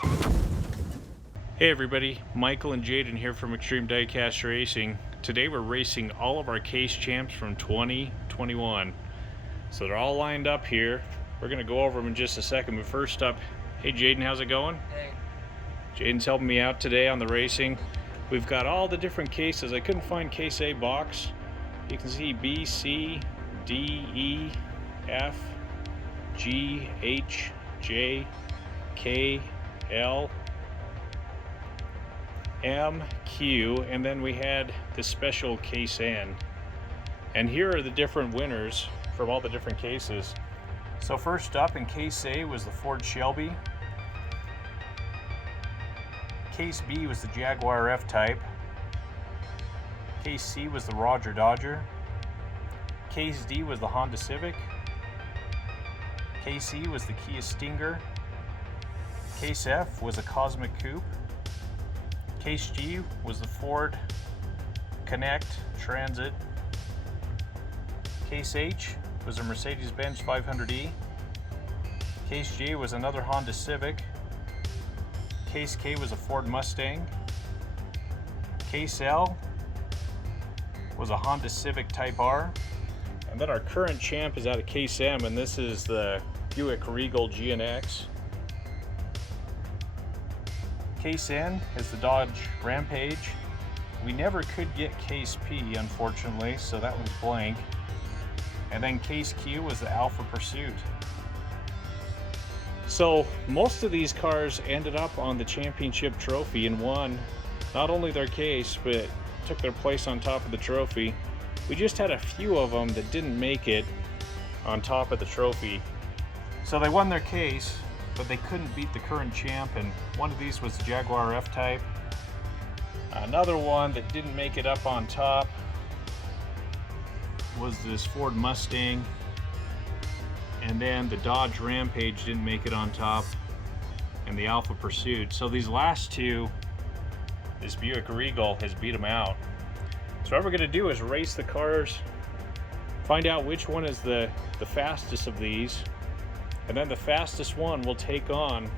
Hey everybody, Michael and Jaden here from Extreme Diecast Racing. Today we're racing all of our case champs from 2021. So they're all lined up here. We're going to go over them in just a second, but first up, hey Jaden, how's it going? Hey. Jaden's helping me out today on the racing. We've got all the different cases. I couldn't find case A box. You can see B, C, D, E, F, G, H, J, K, L, M, Q, and then we had the special case N. And here are the different winners from all the different cases. So first up in case A was the Ford Shelby. Case B was the Jaguar F-Type. Case C was the Roger Dodger. Case D was the Honda Civic. Case E was the Kia Stinger. Case F was a Cosmic Coupe. Case G was the Ford Connect Transit. Case H was a Mercedes-Benz 500e. Case J was another Honda Civic. Case K was a Ford Mustang. Case L was a Honda Civic Type R. And then our current champ is out of Case M, and this is the Buick Regal GNX. Case N is the Dodge Rampage. We never could get Case P, unfortunately, so that was blank. And then Case Q was the Alpha Pursuit. So most of these cars ended up on the championship trophy and won not only their case, but took their place on top of the trophy. We just had a few of them that didn't make it on top of the trophy. So they won their case, but they couldn't beat the current champ, and one of these was the Jaguar F-Type. Another one that didn't make it up on top was this Ford Mustang, and then the Dodge Rampage didn't make it on top, and the Alpha Pursuit. So these last two, this Buick Regal has beat them out. So what we're going to do is race the cars, find out which one is the fastest of these, and then the fastest one will take on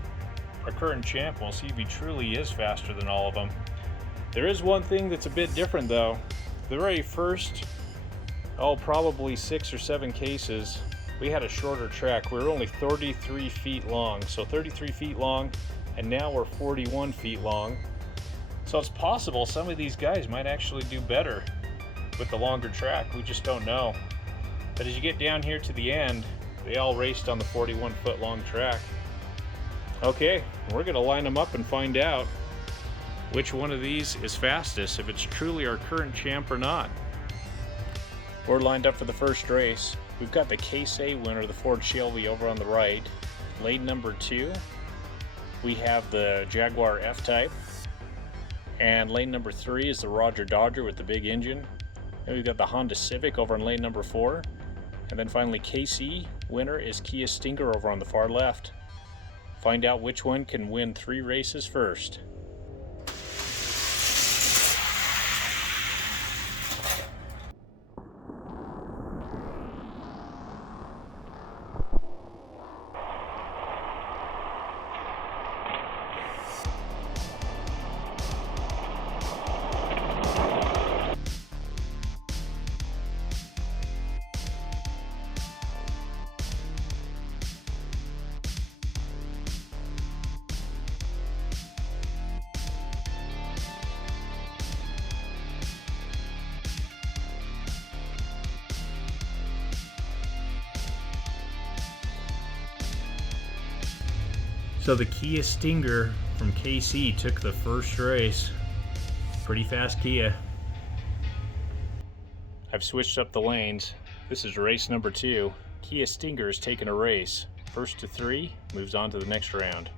our current champ. We'll see if he truly is faster than all of them. There is one thing that's a bit different though. The very first, probably 6 or 7 cases, we had a shorter track. We were only 33 feet long. So 33 feet long, and now we're 41 feet long. So it's possible some of these guys might actually do better with the longer track. We just don't know. But as you get down here to the end, they all raced on the 41 foot long track. Okay, we're gonna line them up and find out which one of these is fastest, if it's truly our current champ or not. We're lined up for the first race. We've got the Case A winner, the Ford Shelby, over on the right. Lane number 2, we have the Jaguar F-Type. And lane number 3 is the Roger Dodger with the big engine. And we've got the Honda Civic over on lane number 4. And then finally, Case E winner is Kia Stinger over on the far left. Find out which one can win 3 races first. So the Kia Stinger from KC took the first race. Pretty fast Kia. I've switched up the lanes. This is race number 2. Kia Stinger is taking a race. First to 3 moves on to the next round.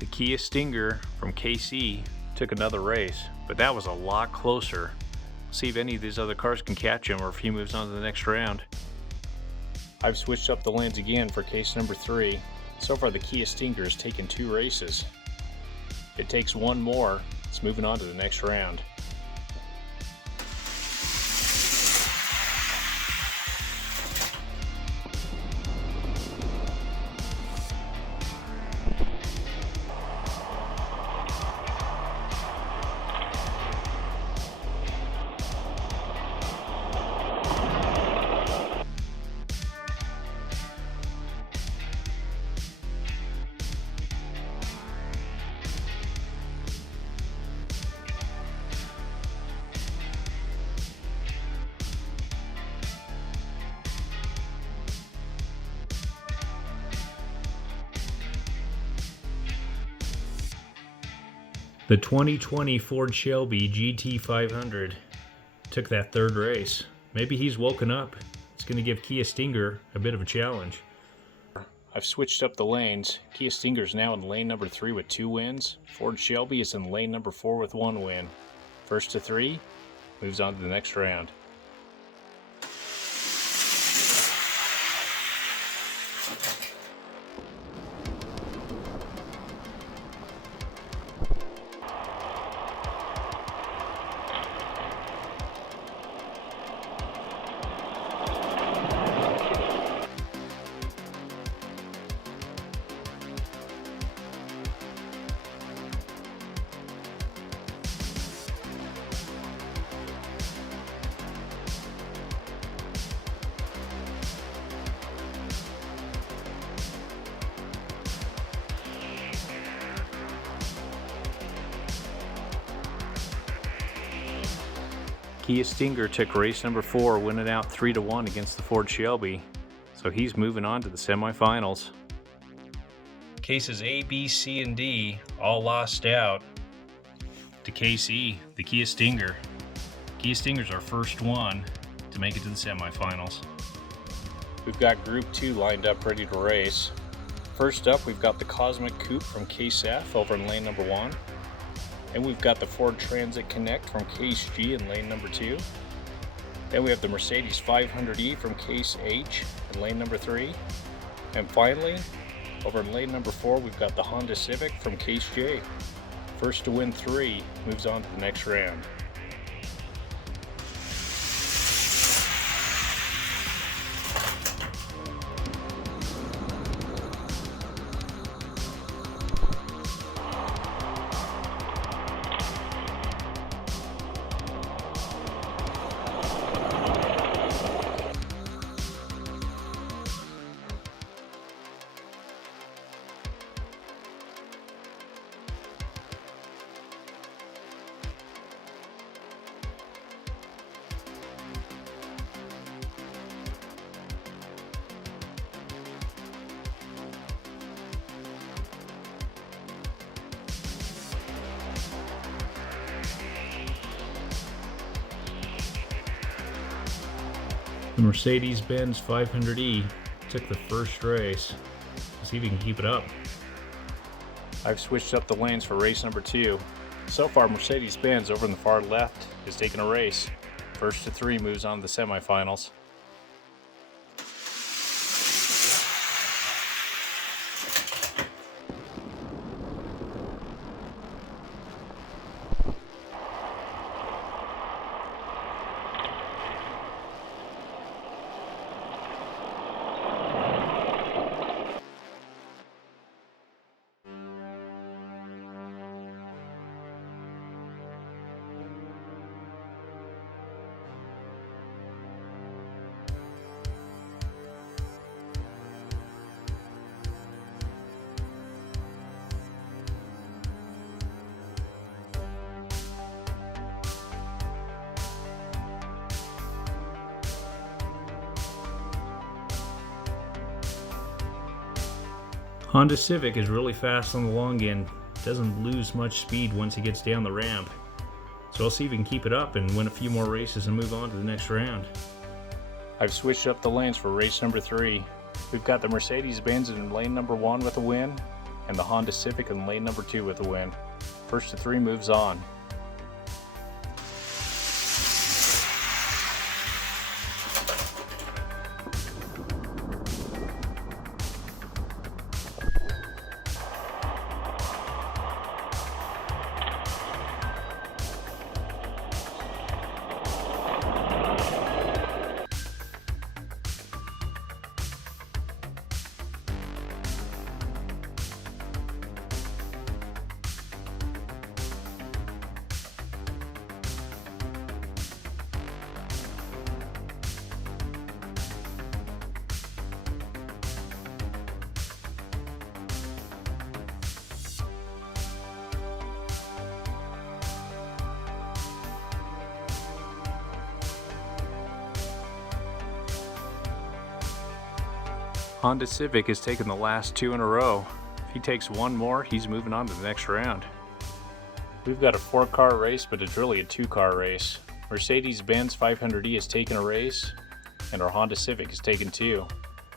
The Kia Stinger from KC took another race, but that was a lot closer. See if any of these other cars can catch him or if he moves on to the next round. I've switched up the lanes again for case number 3. So far the Kia Stinger has taken 2 races. It takes one more, it's moving on to the next round. The 2020 Ford Shelby GT500 took that 3rd race. Maybe he's woken up. It's going to give Kia Stinger a bit of a challenge. I've switched up the lanes. Kia Stinger's now in lane number 3 with 2 wins. Ford Shelby is in lane number 4 with 1 win. First to 3, moves on to the next round. Kia Stinger took race number 4, winning out 3-1 against the Ford Shelby. So he's moving on to the semifinals. Cases A, B, C, and D all lost out to KC, the Kia Stinger. Kia Stinger's our first one to make it to the semifinals. We've got Group 2 lined up ready to race. First up, we've got the Cosmic Coupe from KSAF over in lane number 1. And we've got the Ford Transit Connect from Case G in lane number 2. Then we have the Mercedes 500E from Case H in lane number 3. And finally, over in lane number 4, we've got the Honda Civic from Case J. First to win 3 moves on to the next round. The Mercedes-Benz 500E took the first race. Let's see if he can keep it up. I've switched up the lanes for race number 2. So far, Mercedes-Benz over in the far left is taking a race. First to 3 moves on to the semifinals. Honda Civic is really fast on the long end. Doesn't lose much speed once he gets down the ramp. So I'll see if he can keep it up and win a few more races and move on to the next round. I've switched up the lanes for race number 3. We've got the Mercedes-Benz in lane number 1 with a win, and the Honda Civic in lane number 2 with the win. First to 3 moves on. Honda Civic has taken the last 2 in a row. If he takes one more, he's moving on to the next round. We've got a 4-car race, but it's really a 2-car race. Mercedes-Benz 500E has taken a race, and our Honda Civic has taken 2.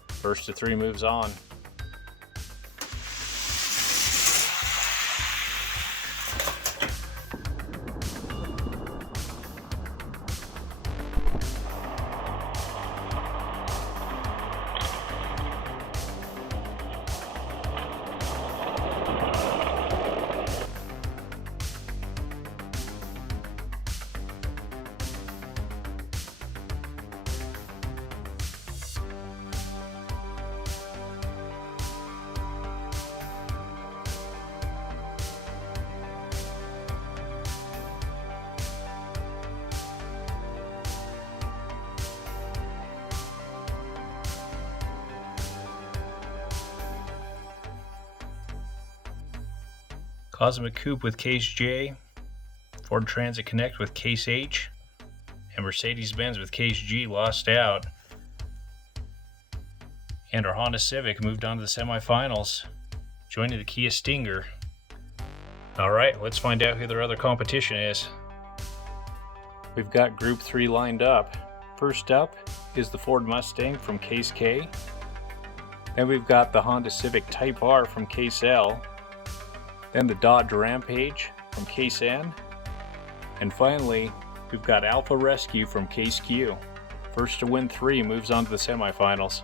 First to 3 moves on. Cosmic Coupe with Case J, Ford Transit Connect with Case H, and Mercedes-Benz with Case G lost out. And our Honda Civic moved on to the semifinals, joining the Kia Stinger. Alright, let's find out who their other competition is. We've got Group 3 lined up. First up is the Ford Mustang from Case K. Then we've got the Honda Civic Type R from Case L. Then the Dodge Rampage from Case N. And finally, we've got Alpha Rescue from Case Q. First to win 3 moves on to the semifinals.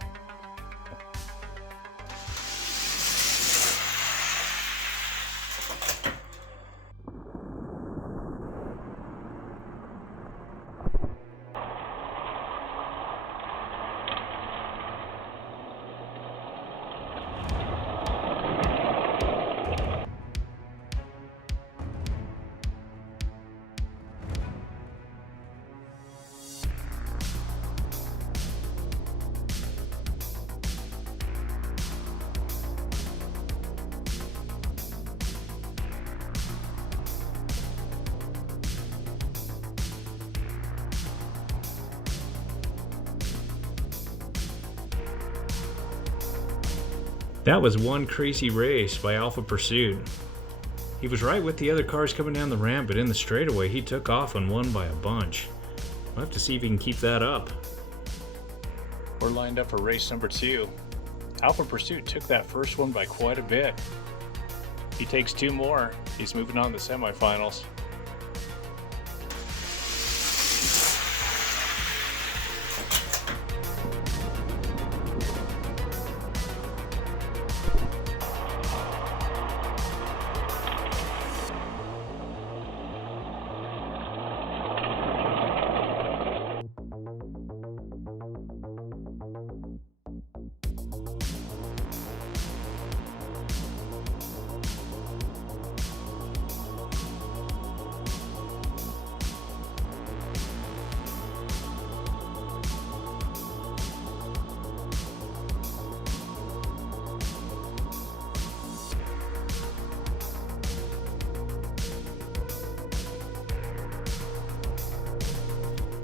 That was one crazy race by Alpha Pursuit. He was right with the other cars coming down the ramp, but in the straightaway he took off and won by a bunch. We'll have to see if he can keep that up. We're lined up for race number 2. Alpha Pursuit took that first one by quite a bit. He takes 2 more. He's moving on to the semifinals.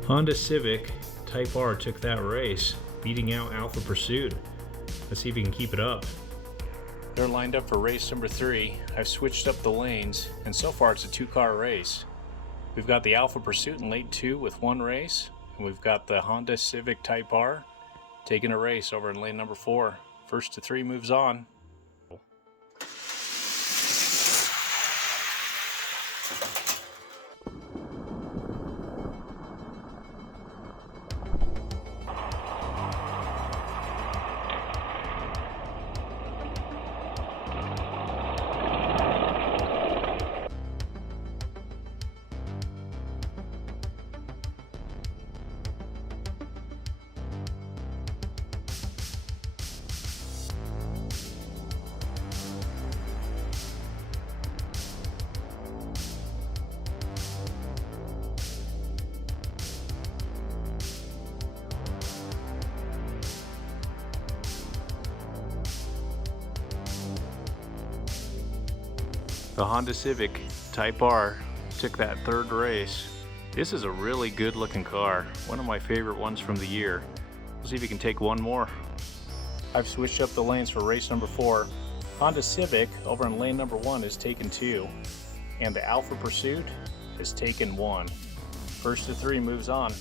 Honda Civic Type R took that race, beating out Alpha Pursuit. Let's see if he can keep it up. They're lined up for race number 3. I've switched up the lanes, and so far it's a 2-car race. We've got the Alpha Pursuit in lane 2 with 1 race, and we've got the Honda Civic Type R taking a race over in lane number 4. First to 3 moves on. The Honda Civic Type R took that third race. This is a really good looking car, one of my favorite ones from the year. We'll see if he can take one more. I've switched up the lanes for race number 4. Honda Civic over in lane number 1 is taken 2, and the Alpha Pursuit is taken 1. First to 3 moves on.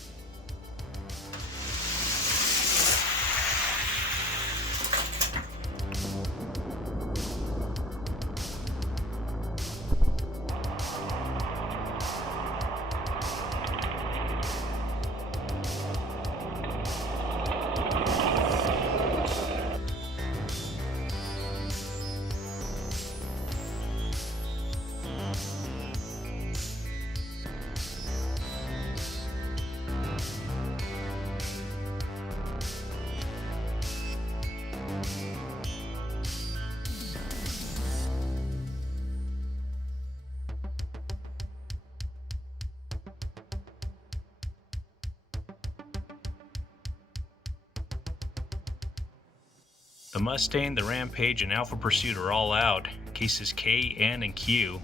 The Mustang, the Rampage, and Alpha Pursuit are all out. Cases K, N, and Q.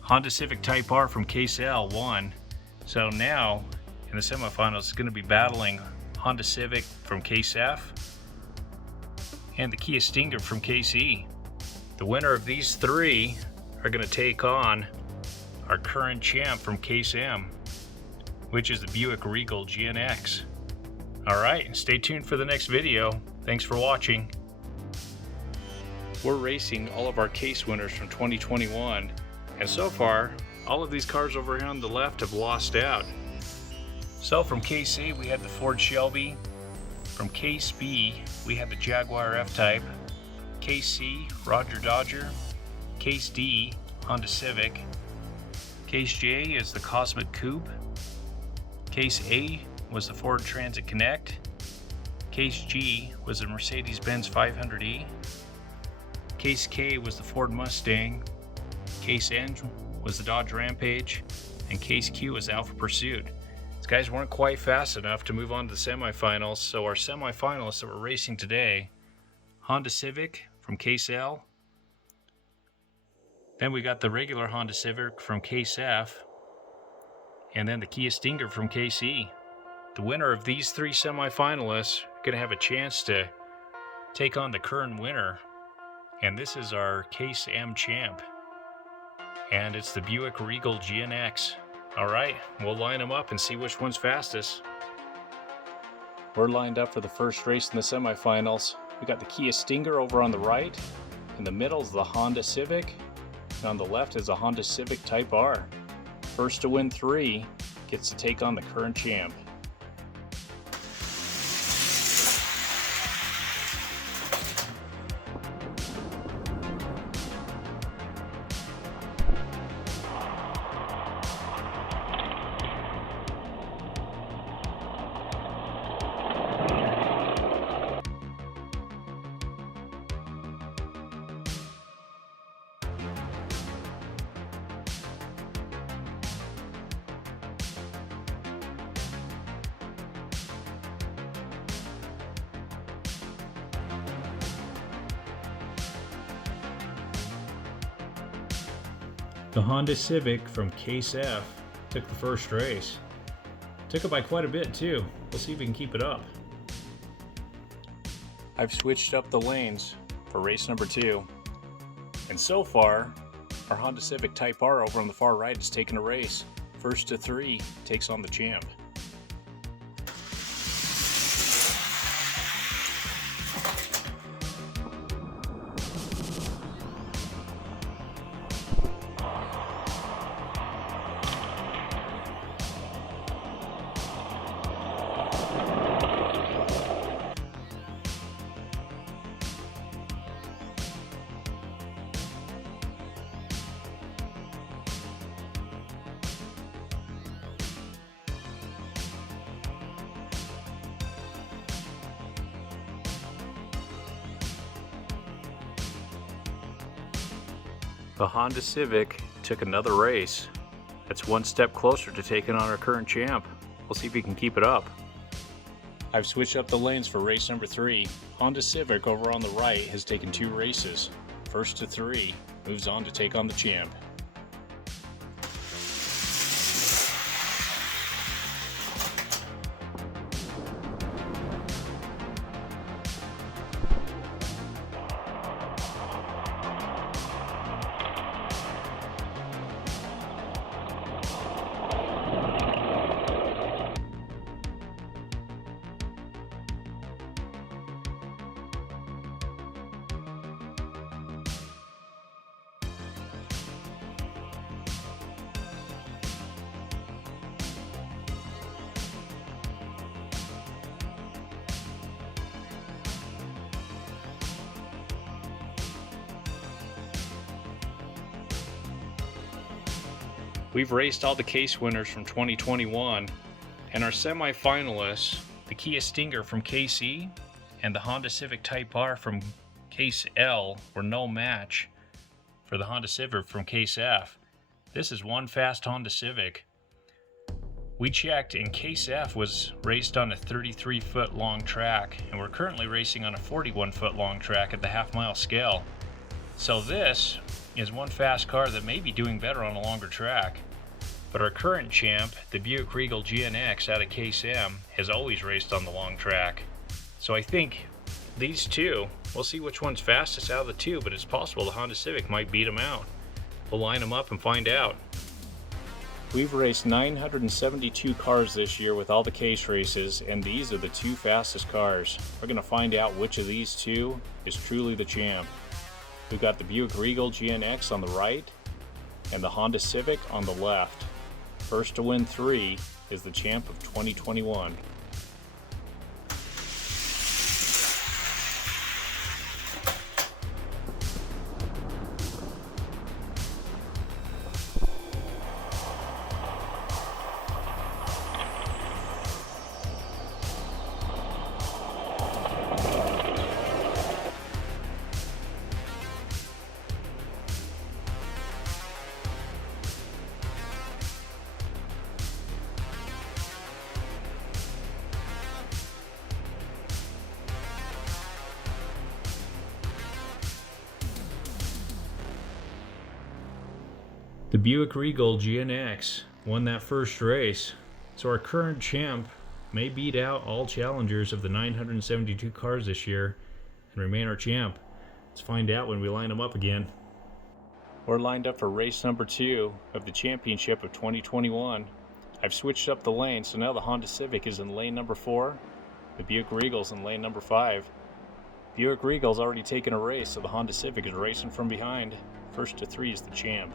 Honda Civic Type R from Case L won. So now, in the semifinals, it's going to be battling Honda Civic from Case F and the Kia Stinger from Case E. The winner of these 3 are going to take on our current champ from Case M, which is the Buick Regal GNX. Alright, stay tuned for the next video. Thanks for watching. We're racing all of our case winners from 2021, and so far, all of these cars over here on the left have lost out. So from Case A, we had the Ford Shelby. From Case B, we had the Jaguar F-Type. Case C, Roger Dodger. Case D, Honda Civic. Case J is the Cosmic Coupe. Case A was the Ford Transit Connect. Case G was the Mercedes-Benz 500e. Case K was the Ford Mustang. Case N was the Dodge Rampage. And Case Q was the Alpha Pursuit. These guys weren't quite fast enough to move on to the semifinals, so our semifinalists that we're racing today, Honda Civic from Case L. Then we got the regular Honda Civic from Case F. And then the Kia Stinger from Case E. The winner of these 3 semifinalists are going to have a chance to take on the current winner. And this is our Case M champ. And it's the Buick Regal GNX. Alright, we'll line them up and see which one's fastest. We're lined up for the first race in the semifinals. We got the Kia Stinger over on the right. In the middle is the Honda Civic. And on the left is the Honda Civic Type R. First to win 3 gets to take on the current champ. The Honda Civic from Case F took the first race. Took it by quite a bit too. We'll see if we can keep it up. I've switched up the lanes for race number 2. And so far, our Honda Civic Type R over on the far right has taken a race. First to 3 takes on the champ. The Honda Civic took another race. That's one step closer to taking on our current champ. We'll see if he can keep it up. I've switched up the lanes for race number 3. Honda Civic over on the right has taken 2 races. First to 3, moves on to take on the champ. We've raced all the case winners from 2021, and our semi-finalists, the Kia Stinger from Case E and the Honda Civic Type R from Case L, were no match for the Honda Civic from Case F. This is one fast Honda Civic. We checked, and Case F was raced on a 33-foot long track, and we're currently racing on a 41-foot long track at the half-mile scale. So this is one fast car that may be doing better on a longer track. But our current champ, the Buick Regal GNX out of Case M, has always raced on the long track. So I think these two, we'll see which one's fastest out of the two, but it's possible the Honda Civic might beat them out. We'll line them up and find out. We've raced 972 cars this year with all the case races, and these are the 2 fastest cars. We're going to find out which of these 2 is truly the champ. We've got the Buick Regal GNX on the right and the Honda Civic on the left. First to win 3 is the champ of 2021. The Buick Regal GNX won that first race, so our current champ may beat out all challengers of the 972 cars this year and remain our champ. Let's find out when we line them up again. We're lined up for race number 2 of the championship of 2021. I've switched up the lane, so now the Honda Civic is in lane number 4, the Buick Regal's in lane number 5. Buick Regal's already taken a race, so the Honda Civic is racing from behind. First to 3 is the champ.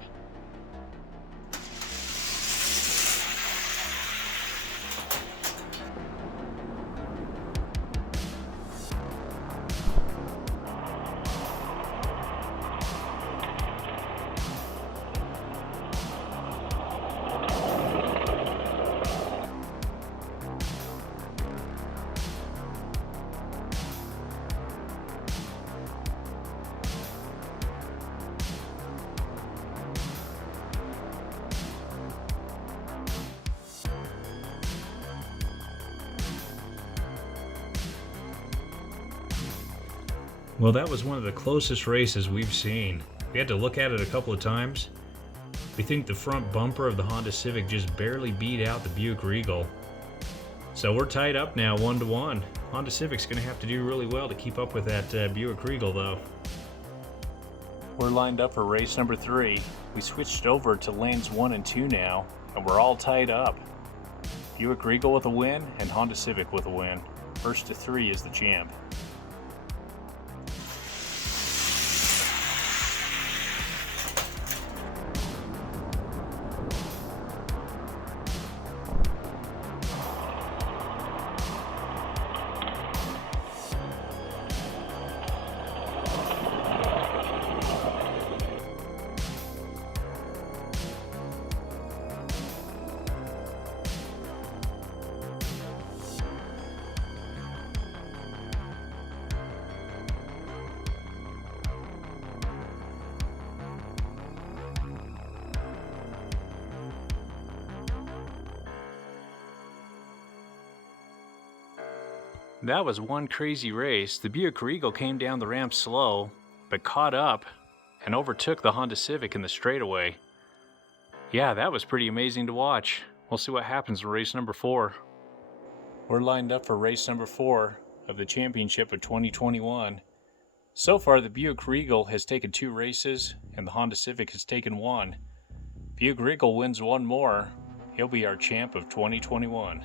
Well, that was one of the closest races we've seen. We had to look at it a couple of times. We think the front bumper of the Honda Civic just barely beat out the Buick Regal. So we're tied up now 1-1. Honda Civic's going to have to do really well to keep up with that Buick Regal though. We're lined up for race number 3. We switched over to lanes 1 and 2 now, and we're all tied up. Buick Regal with a win and Honda Civic with a win. First to 3 is the champ. That was one crazy race. The Buick Regal came down the ramp slow, but caught up and overtook the Honda Civic in the straightaway. Yeah, that was pretty amazing to watch. We'll see what happens in race number 4. We're lined up for race number 4 of the championship of 2021. So far, the Buick Regal has taken 2 races and the Honda Civic has taken 1. Buick Regal wins 1 more, he'll be our champ of 2021.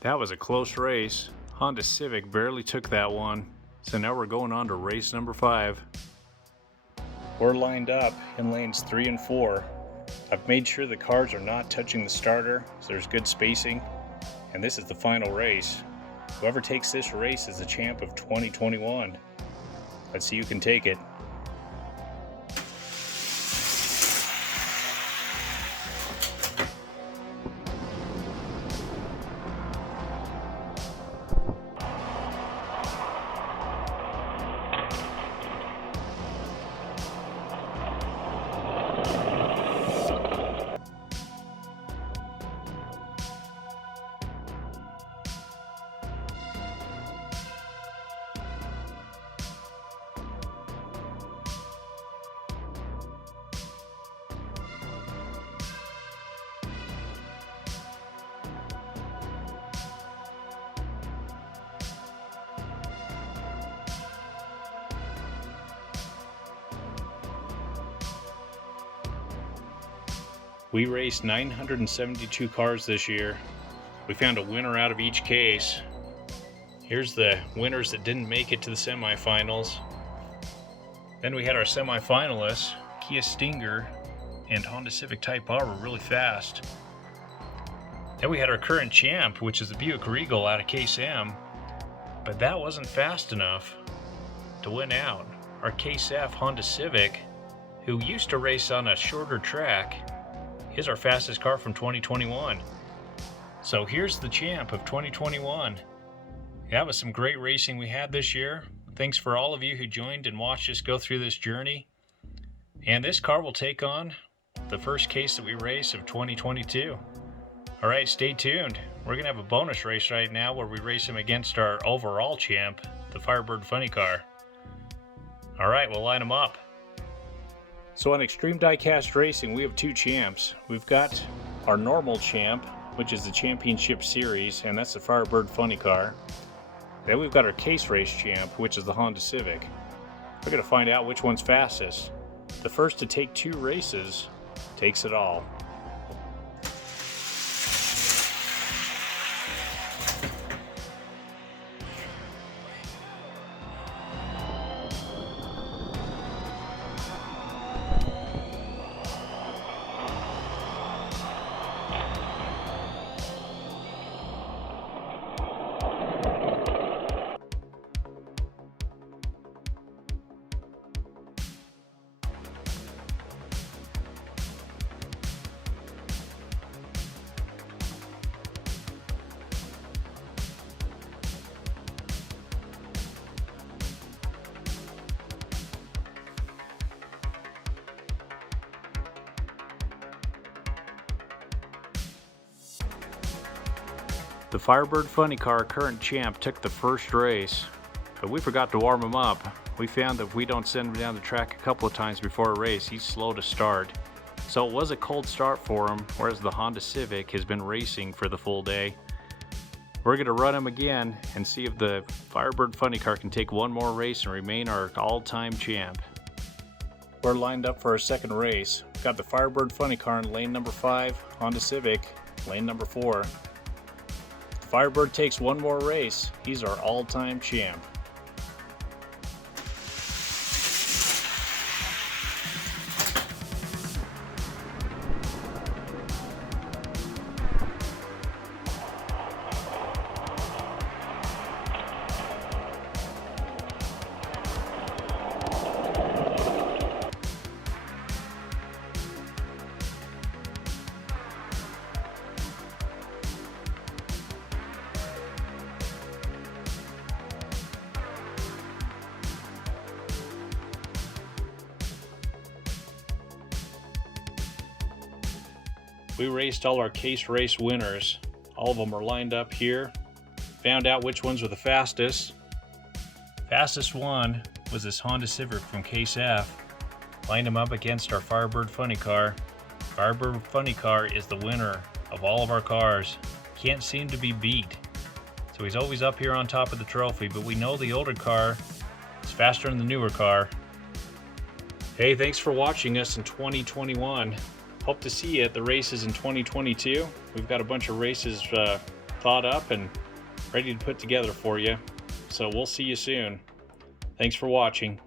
That was a close race. Honda Civic barely took that one. So now we're going on to race number 5. We're lined up in lanes 3 and 4. I've made sure the cars are not touching the starter, so there's good spacing. And this is the final race. Whoever takes this race is the champ of 2021. Let's see who can take it. We raced 972 cars this year. We found a winner out of each case. Here's the winners that didn't make it to the semifinals. Then we had our semifinalists. Kia Stinger and Honda Civic Type R were really fast. Then we had our current champ, which is the Buick Regal out of Case M. But that wasn't fast enough to win out. Our Case F Honda Civic, who used to race on a shorter track, is our fastest car from 2021. So here's the champ of 2021. That was some great racing we had this year. Thanks for all of you who joined and watched us go through this journey. And this car will take on the first case that we race of 2022. All right, stay tuned. We're gonna have a bonus race right now where we race him against our overall champ, the Firebird Funny Car. All right, we'll line them up. So on Extreme Diecast Racing, we have 2 champs. We've got our normal champ, which is the Championship Series, and that's the Firebird Funny Car. Then we've got our Case Race champ, which is the Honda Civic. We're going to find out which one's fastest. The first to take 2 races takes it all. The Firebird Funny Car current champ took the first race, but we forgot to warm him up. We found that if we don't send him down the track a couple of times before a race, he's slow to start. So it was a cold start for him, whereas the Honda Civic has been racing for the full day. We're going to run him again and see if the Firebird Funny Car can take one more race and remain our all-time champ. We're lined up for our second race. We've got the Firebird Funny Car in lane number 5, Honda Civic, lane number 4. Firebird takes one more race, he's our all-time champ. We raced all our case race winners. All of them were lined up here. Found out which ones were the fastest. Fastest one was this Honda Civic from Case F. Lined him up against our Firebird Funny Car. Firebird Funny Car is the winner of all of our cars. Can't seem to be beat. So he's always up here on top of the trophy, but we know the older car is faster than the newer car. Hey, thanks for watching us in 2021. Hope to see you at the races in 2022. We've got a bunch of races thought up and ready to put together for you. So we'll see you soon. Thanks for watching.